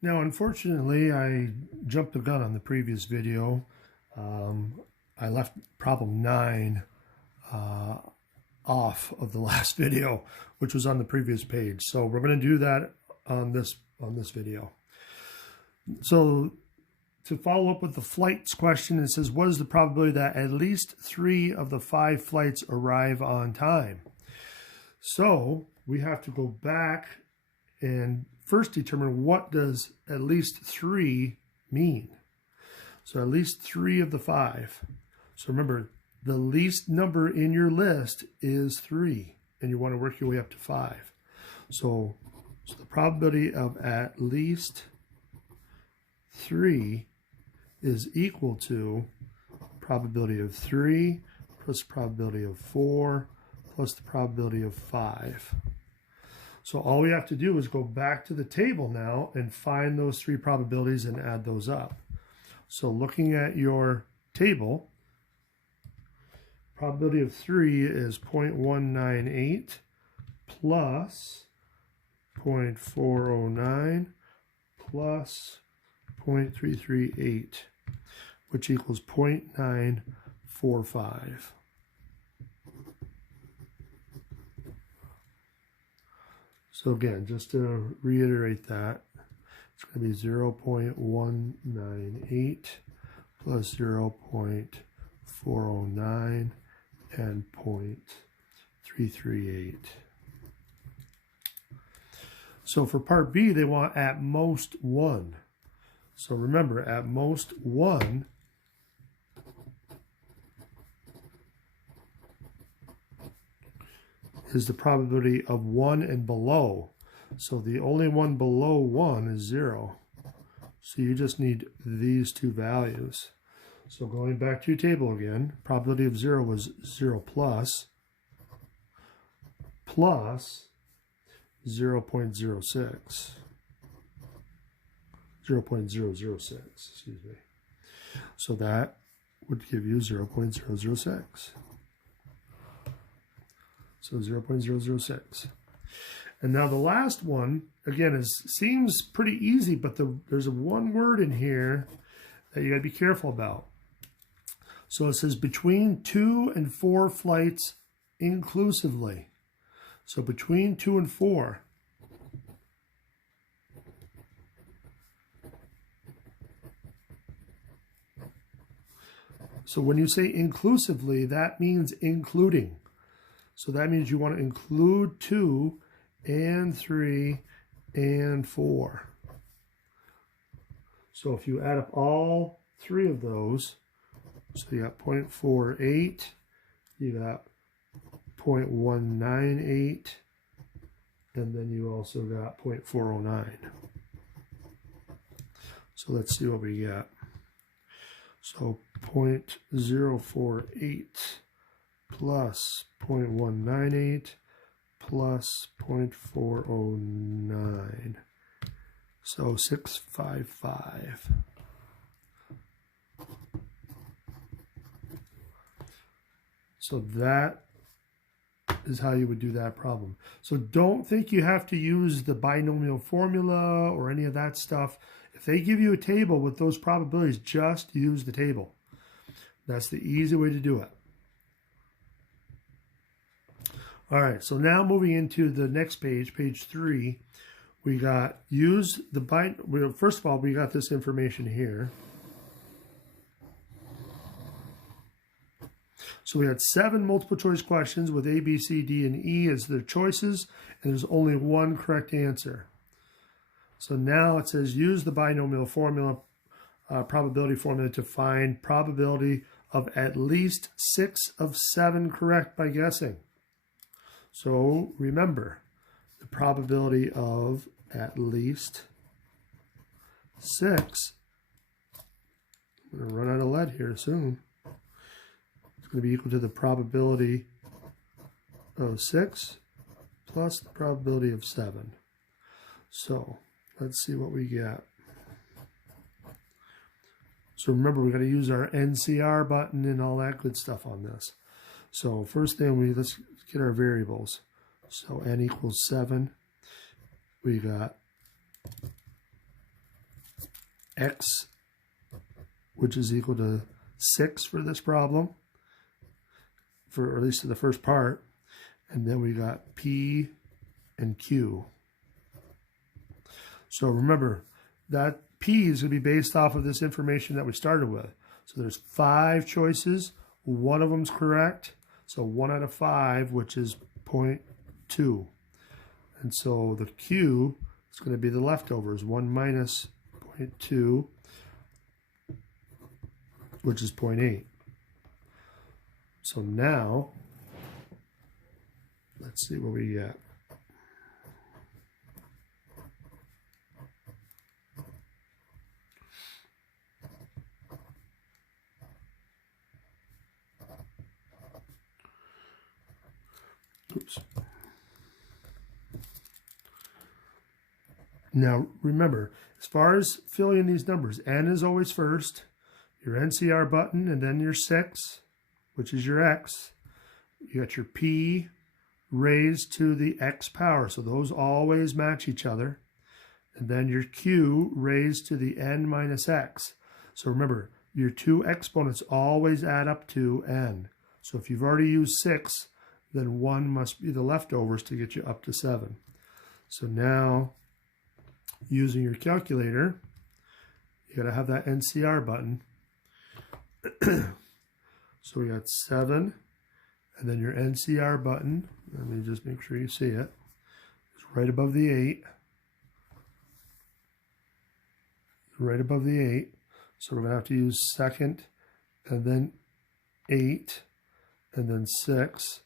Now, unfortunately, I jumped the gun on the previous video. I left problem 9 off of the last video, which was on the previous page. So we're going to do that on this video. So to follow up with the flights question, it says, what is the probability that at least 3 of the 5 flights arrive on time? So we have to go back and first determine what does at least 3 mean. So at least 3 of the 5. So remember, the least number in your list is 3, and you want to work your way up to 5. So the probability of at least 3 is equal to probability of 3 plus probability of 4 plus the probability of 5. So all we have to do is go back to the table now and find those 3 probabilities and add those up. So looking at your table, probability of 3 is 0.198 plus 0.409 plus 0.338, which equals 0.945. So again, just to reiterate that, it's going to be 0.198 plus 0.409 and 0.338. So for part B, they want at most 1. So remember, at most 1 is the probability of 1 and below. So the only one below 1 is 0. So you just need these 2 values. So going back to your table again, probability of 0 was 0 plus 0.06. 0.006, excuse me. So that would give you 0.006. So 0.006. And now the last one, again, seems pretty easy, but there's one word in here that you got to be careful about. So it says between 2 and 4 flights inclusively. So between 2 and 4. So when you say inclusively, that means including. So that means you want to include 2 and 3 and 4. So if you add up all 3 of those, so you got 0.48, you got 0.198, and then you also got 0.409. So let's see what we get. So 0.048 plus 0.198 plus 0.409. So 655. So that is how you would do that problem. So don't think you have to use the binomial formula or any of that stuff. If they give you a table with those probabilities, just use the table. That's the easy way to do it. All right, so now moving into the next page, page 3, we got use the first of all, we got this information here. So we had 7 multiple choice questions with A, B, C, D, and E as their choices, and there's only one correct answer. So now it says use the binomial formula, probability formula to find probability of at least 6 of 7 correct by guessing. So remember, the probability of at least 6, I'm going to run out of lead here soon. It's going to be equal to the probability of 6 plus the probability of 7. So let's see what we get. So remember, we're going to use our NCR button and all that good stuff on this. So first thing, let's get our variables. So n equals 7. We got x, which is equal to 6 for this problem, for at least to the first part. And then we got P and Q. So remember, that P is going to be based off of this information that we started with. So there's 5 choices. One of them's correct. So 1 out of 5, which is 0.2. And so the Q is going to be the leftovers, 1 minus 0.2, which is 0.8. So now, let's see what we get. Oops. Now, remember, as far as filling in these numbers, N is always first, your NCR button, and then your 6, which is your X. You got your P raised to the X power, so those always match each other. And then your Q raised to the N minus X. So remember, your 2 exponents always add up to N. So if you've already used 6, then 1 must be the leftovers to get you up to 7. So now, using your calculator, you got to have that NCR button. So we got 7, and then your NCR button, let me just make sure you see it, it's right above the 8. Right above the 8. So we're going to have to use second, and then 8, and then 6,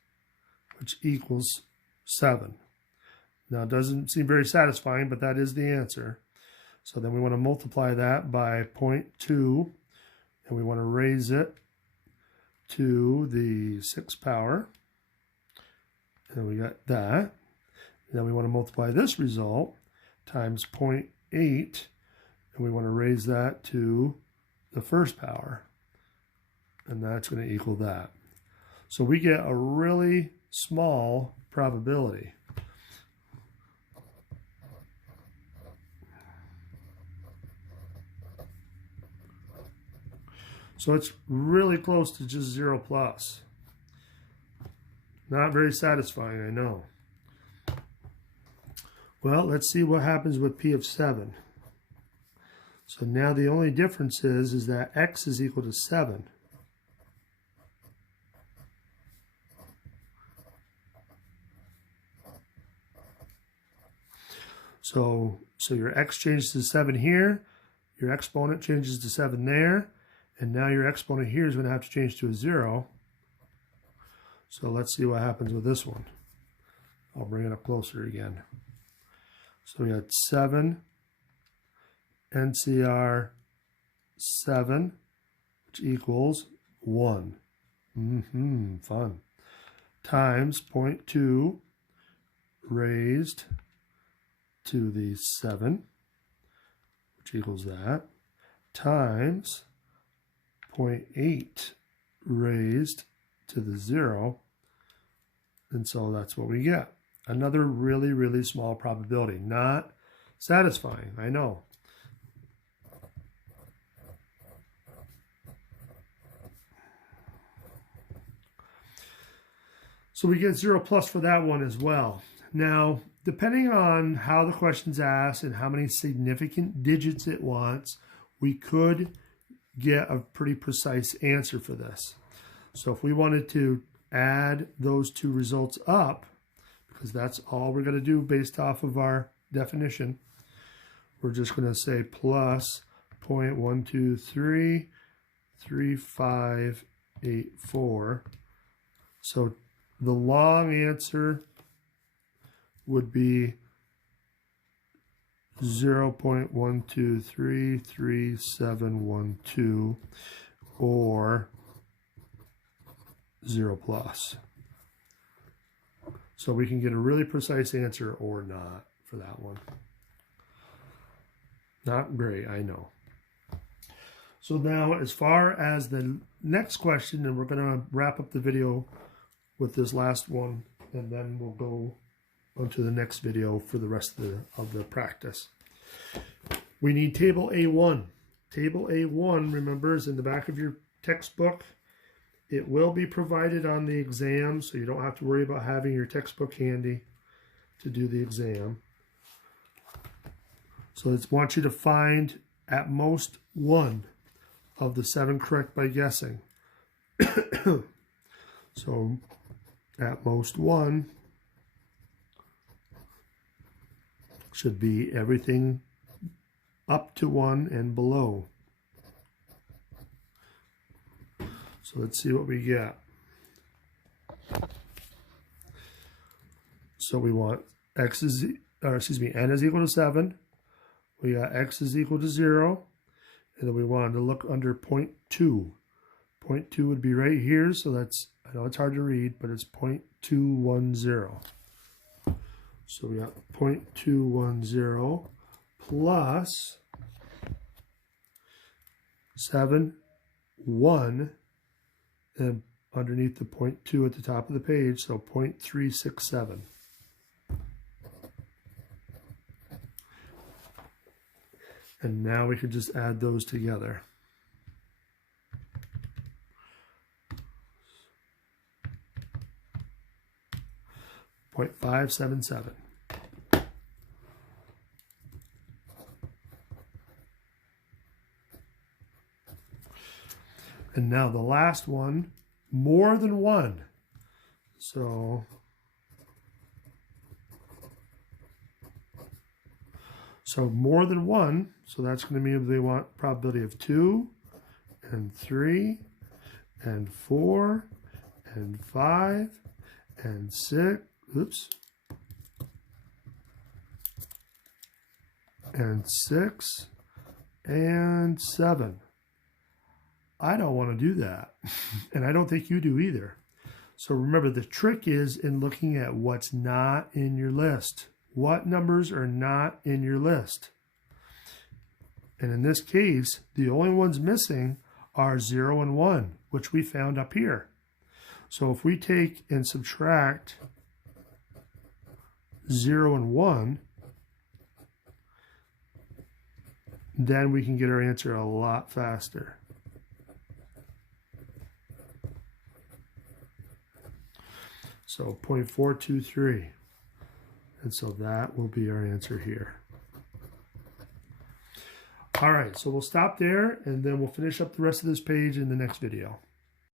which equals 7. Now, it doesn't seem very satisfying, but that is the answer. So then we want to multiply that by 0.2, and we want to raise it to the 6th power. And we got that. And then we want to multiply this result times 0.8, and we want to raise that to the 1st power. And that's going to equal that. So we get a really small probability. So it's really close to just 0 plus. Not very satisfying, I know. Well, let's see what happens with P of 7. So now the only difference is that X is equal to 7. So your X changes to 7 here, your exponent changes to 7 there, and now your exponent here is going to have to change to a 0. So let's see what happens with this one. I'll bring it up closer again. So we got 7, NCR 7, which equals 1. Fun. Times 0.2 raised to the 7, which equals that, times 0.8 raised to the 0, and so that's what we get. Another really, really small probability. Not satisfying, I know. So we get 0 plus for that one as well. Now, depending on how the question's asked and how many significant digits it wants, we could get a pretty precise answer for this. So if we wanted to add those two results up, because that's all we're going to do based off of our definition, we're just going to say plus 0.1233584. So the long answer would be 0.1233712 or 0 plus. So we can get a really precise answer or not for that one. Not great, I know. So now as far as the next question, and we're going to wrap up the video with this last one, and then we'll go onto the next video for the rest of the practice. We need table A1. Table A1, remember, is in the back of your textbook. It will be provided on the exam, so you don't have to worry about having your textbook handy to do the exam. So it wants you to find at most one of the 7 correct by guessing. So at most one should be everything up to 1 and below. So let's see what we get. So we want n is equal to 7. We got x is equal to 0. And then we wanted to look under 0.2. 0.2 would be right here, so that's, I know it's hard to read, but it's 0.210. So we got 0.210 plus 7, 1, and underneath the 0.2 at the top of the page, so 0.367. And now we can just add those together. .577. And now the last one, more than 1. So more than 1, so that's going to mean they want probability of 2 and 3 and 4 and 5 and 6, and 6 and 7. I don't want to do that, and I don't think you do either. So remember, the trick is in looking at what's not in your list. What numbers are not in your list? And in this case, the only ones missing are 0 and 1, which we found up here. So if we take and subtract 0 and 1, then we can get our answer a lot faster. So 0.423. And so that will be our answer here. All right, so we'll stop there, and then we'll finish up the rest of this page in the next video.